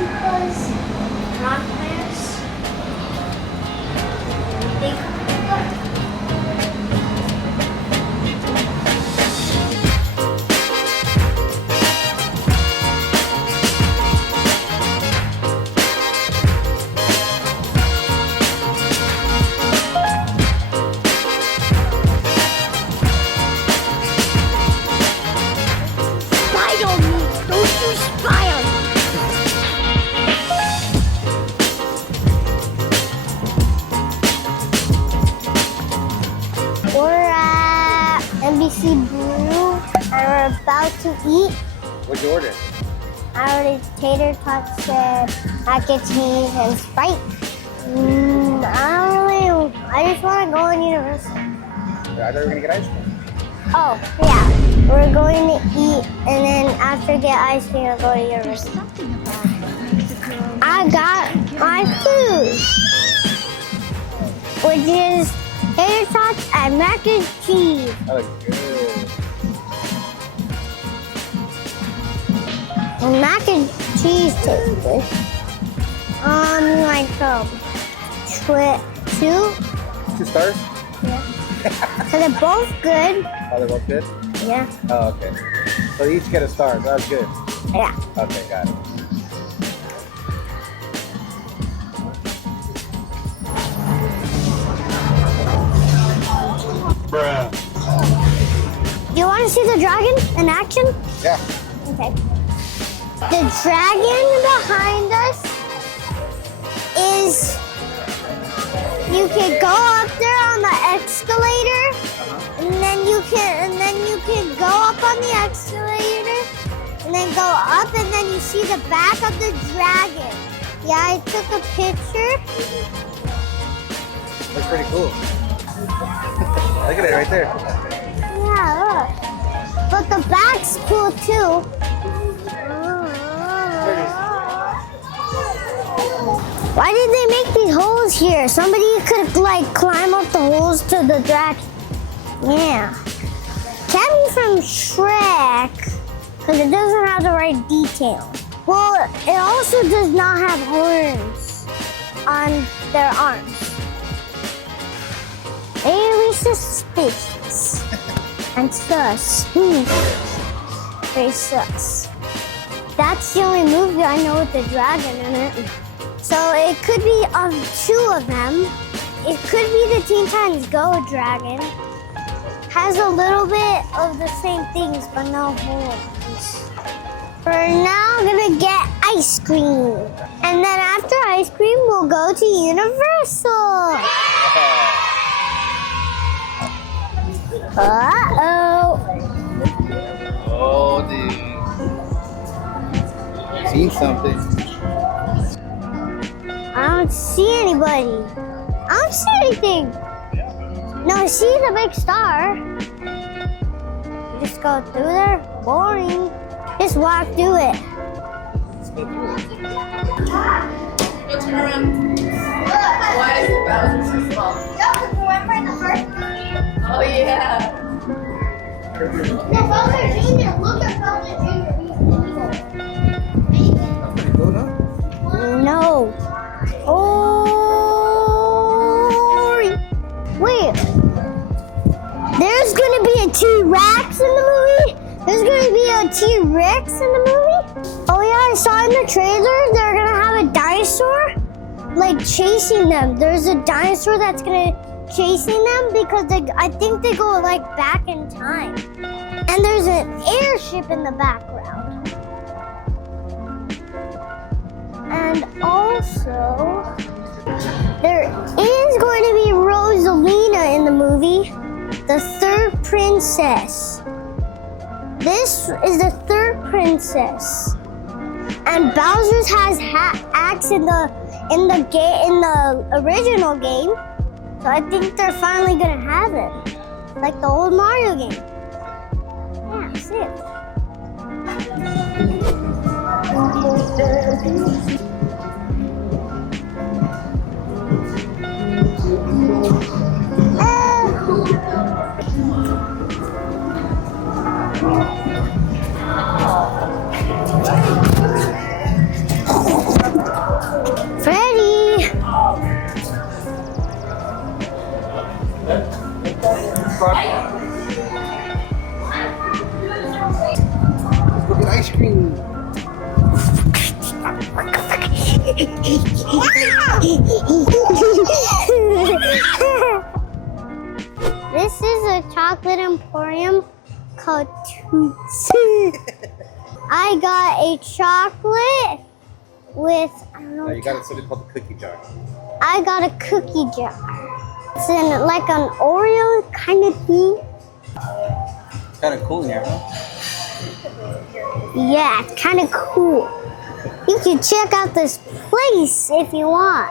because rock players, they come together. Spy on me! Don't you spy on me! We're at NBC Brew and we're about to eat. What'd you order? I ordered tater tots and mac and cheese and Sprite. I just want to go in Universal. I thought we were gonna get ice cream. Oh, yeah. We're going to eat and then after get ice cream, we'll go to Universal. I got my food, which is tater tots and mac and cheese. That looks good. Well, mac and cheese tastes good. Like two. 2 stars? Yeah. So they're both good. Oh, they're both good? Yeah. Oh, okay. So they each get a star. So that's good. Yeah. Okay, got it. Bruh. Do you want to see the dragon in action? Yeah. Okay. The dragon behind us is, you can go up there on the escalator, and then you can go up on the escalator, and then go up, and then you see the back of the dragon. Yeah, I took a picture. Looks pretty cool. Look at it right there. Yeah, look. But the back's cool too. Why did they make these holes here? Somebody could like climb up the holes to the dragon. Yeah. Can't be from Shrek because it doesn't have the right detail. Well, it also does not have horns on their arms. Very suspicious. And sus. Very sus. That's the only movie I know with the dragon in it. So it could be 2 of them. It could be the Teen Titans Go dragon. Has a little bit of the same things, but no horns. We're now gonna get ice cream. And then after ice cream, we'll go to Universal. Uh-oh. Oh, dude. Seen something. I don't see anybody. I don't see anything. No, I see the big star. Just go through there. Boring. Just walk through it. Go turn around. Why is Bowser so small? Remember in the first movie? Oh yeah. No, Bowser Jr. Look at Bowser Jr. He's evil. That's pretty cool, no? No. Oh. Wait. There's gonna be a T-Rex in the movie? There's gonna be a T-Rex in the movie? Oh yeah, I saw in the trailer they're gonna have a dinosaur like chasing them. There's a dinosaur that's gonna chasing them because I think they go like back in time. And there's an airship in the background. And also, there is going to be Rosalina in the movie, the 3rd princess. This is the 3rd princess. And Bowser's has axe in the original game. So I think they're finally gonna have it, like the old Mario game. Yeah, see it. This is a chocolate emporium called Toots. I got a chocolate with, I don't know. No, you got something called the cookie jar. I got a cookie jar. It's in like an Oreo kind of thing. It's kind of cool in here, huh? Yeah, it's kind of cool. You can check out this place if you want.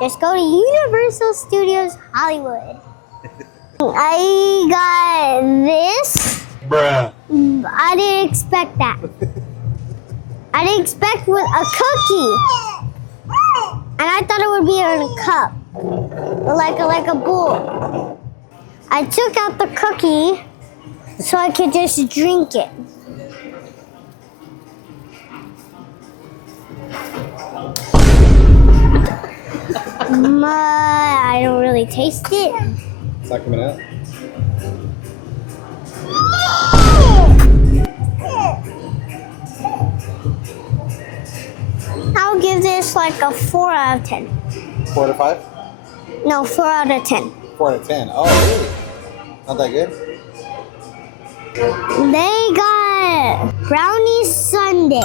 Just go to Universal Studios Hollywood. I got this. Bruh. I didn't expect that. I didn't expect with a cookie. And I thought it would be in a cup. Like a bowl. I took out the cookie so I could just drink it. I don't really taste it. It's not coming out. I'll give this like a 4 out of 10. 4 out of 5? No, 4 out of 10. 4 out of 10. Oh, really? Not that good? They got brownie sundae.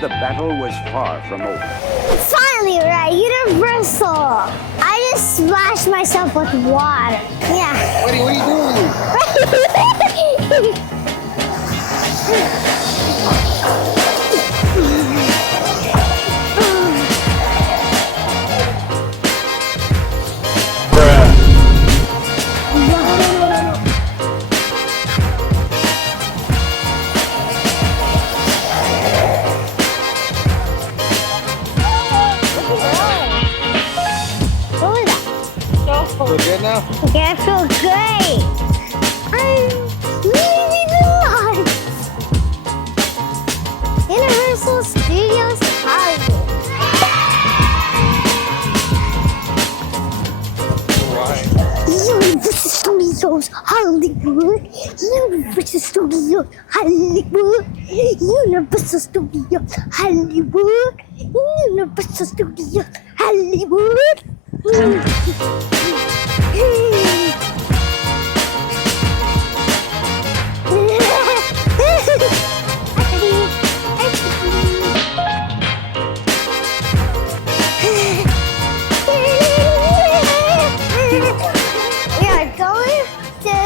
The battle was far from over. Finally, we're at Universal. I just splashed myself with water. Yeah. Buddy, what are you doing? Feel good now? Okay, I feel great. I'm living the life. Universal Studios Hollywood. Why? Universal Studios Hollywood. Universal Studios Hollywood. Universal Studios Hollywood. Universal Studios Hollywood. We are going to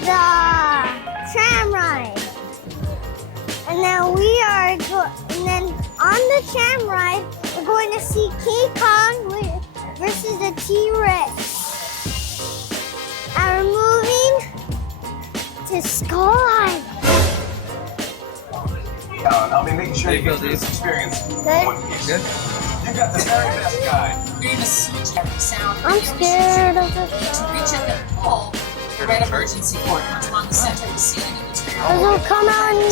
the tram ride, and then on the tram ride, we're going to see King Kong versus the T-Rex. And we're moving to Skull Island. I'll be making sure you get this experience. Good? Good? You got the very best guide. You're gonna switch every sound. I'm scared of To the reach out and pull the red emergency cord once on the center of the ceiling of the trail. It'll come out and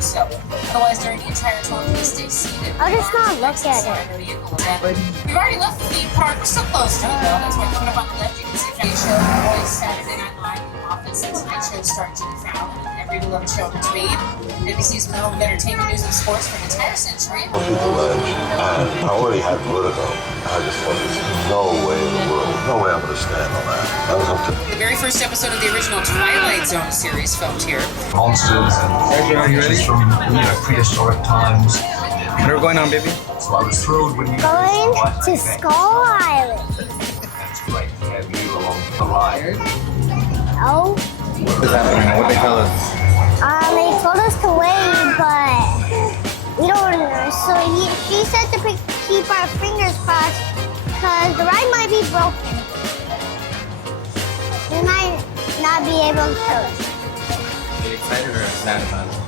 So, otherwise during the entire tour, please stay seated. I'll just not look at it. We've already left the theme park. We're so close to it though. That's why coming up on the left, you can see Friday show, always Saturday Night Live in the office. The Tonight Show starring Jimmy Fallon and your beloved show in between. NBC's home of entertainment, news, and sports for an entire century. People and I already had vertigo. I just thought there's no way in the world, no way I'm going to stand on that. I was up to The very first episode of the original Twilight Zone series filmed here. Monsters and Ezra, are you ready? from prehistoric times. What are we going on, baby? So I was thrilled when you Going to Skull Island. It's great to have you along for the ride. Oh, What is happening? What they tell us? they told us to wait, but we don't know. So she said to keep our fingers crossed because the ride might be broken. We might not be able to show it. Are you excited or sad about it?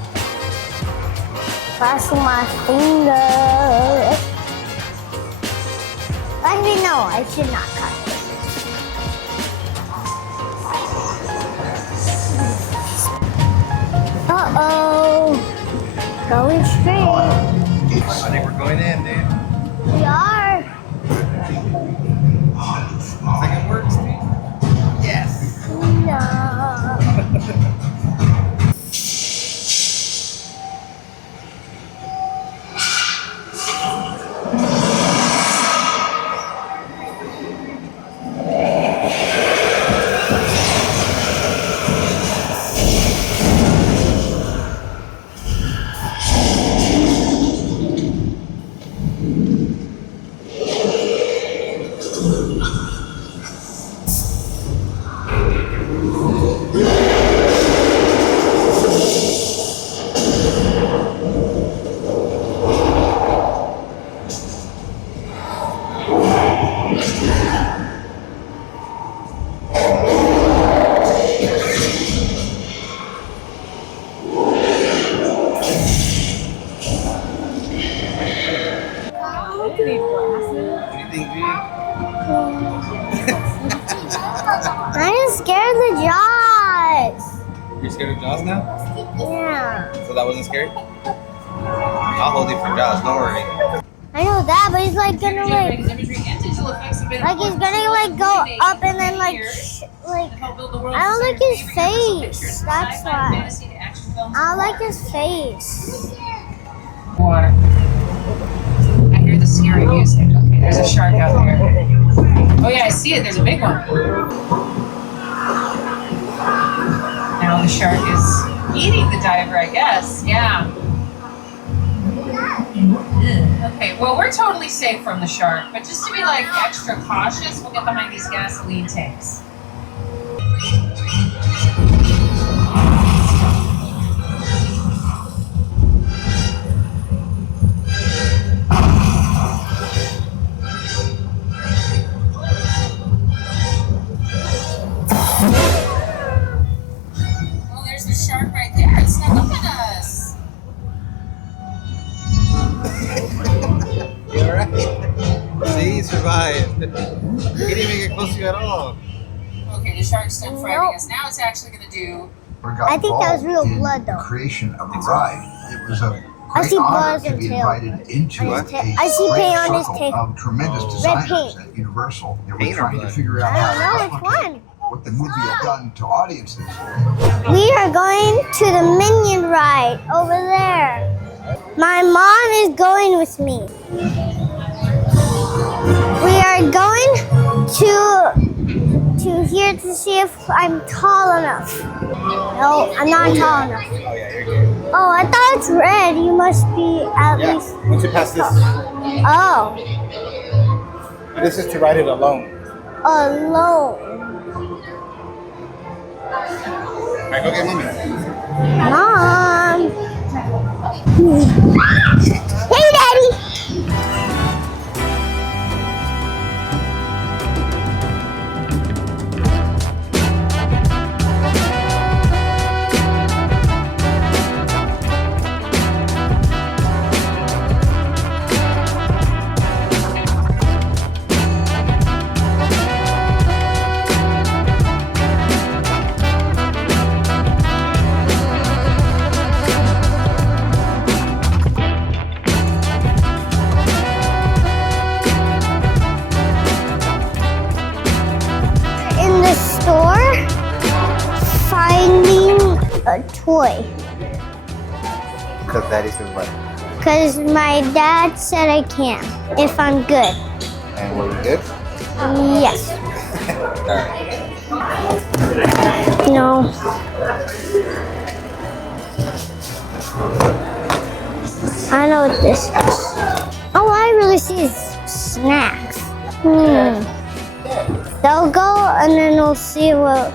Crossing my fingers. Actually, no, I should not cross it. Uh-oh. Going straight. I think we're going in, dude. We are. Looks like it works, dude. Yes. No. What do you think, dude? I'm scared of the jaws. You're scared of Jaws now? Yeah. So that wasn't scary? I'll hold you for Jaws, don't worry. I know that, but he's like gonna like Imagery and digital effects have been he's gonna like go up and then like I don't like his face. That's why. I don't like his face. Water. I hear the scary music. Okay, there's a shark out there. Oh yeah, I see it. There's a big one. Now the shark is eating the diver, I guess. Yeah. Okay, well we're totally safe from the shark, but just to be like extra cautious, we'll get behind these gasoline tanks. Oh, there's the shark right there. It's snuck up on us. You alright? See, you survived. He didn't even get close to you at all. Okay, the shark's done frightening us. Now it's actually gonna do. I think that was real blood though. creation of a ride. It was a I see great honor buzz to and be tail. invited into On a his tail. I see paint on his circle tail. of tremendous Oh. designers paint. at Universal. They were Paint or trying to blood? figure out I how don't know to which replicate one. what the movie had done to audiences. We are going to the Minion ride over there. My mom is going with me. We are going to here to see if I'm tall enough. No, I'm not tall enough. Oh, yeah, you're good. Oh, I thought it's red. You must be at Yeah, least. once you pass this, Oh, this is to ride it alone. alone. Alright, go get mommy. Mom. Hey, Daddy. a toy. Because Daddy said what? Because my dad said I can if I'm good. And were you good? Yes. Alright. No. I know what this is. Oh, I really see is snacks. They'll go and then we'll see what.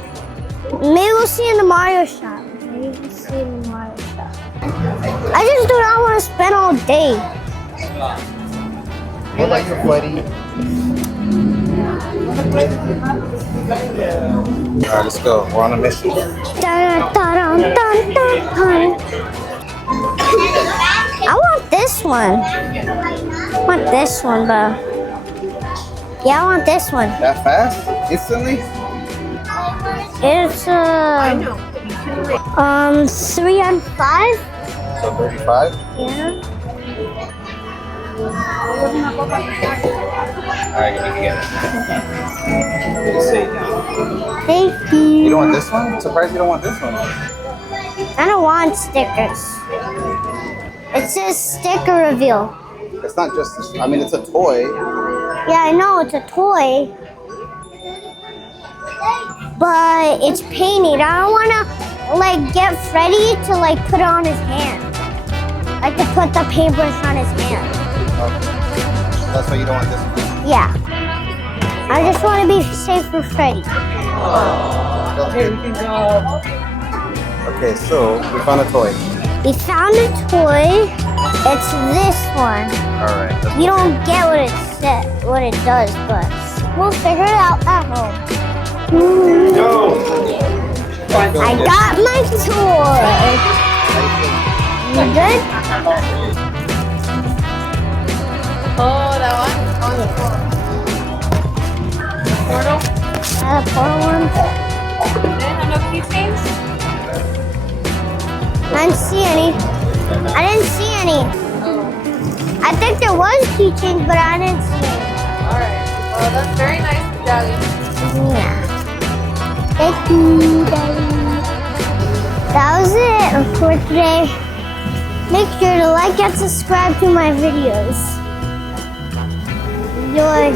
Maybe we'll see in the Mario shop. Maybe we'll see in the Mario shop. I just do not want to spend all day. What about you, buddy? Alright, let's go. We're on a mission. Dun, dun, dun, dun, dun. I want this one. I want this one, but yeah, I want this one. That fast? Instantly? It's 3 on 5. So 35? Yeah. Alright, you can get it. Good to see you. Thank you. You don't want this one? I'm surprised you don't want this one. I don't want stickers. It says sticker reveal. It's not just this. I mean, it's a toy. Yeah, I know it's a toy, but it's painted. I don't want to like get Freddy to like put it on his hand. Like to put the paintbrush on his hand. Okay. That's why you don't want this one. Yeah. I just want to be safe for Freddy. Okay, we can go. Okay, so we found a toy. We found a toy. It's this one. Alright. You don't get what it said, what it does, but we'll figure it out at home. I got my toy. You good? Oh, that one? On the floor. Portal? A portal one. They didn't have no keychains? I didn't see any. I didn't see any. Oh. I think there was keychains, but I didn't see any. Alright. Well, that's very nice, Daddy. Yeah. Thank you, Daddy. That was it for today. Make sure to like and subscribe to my videos. Enjoy.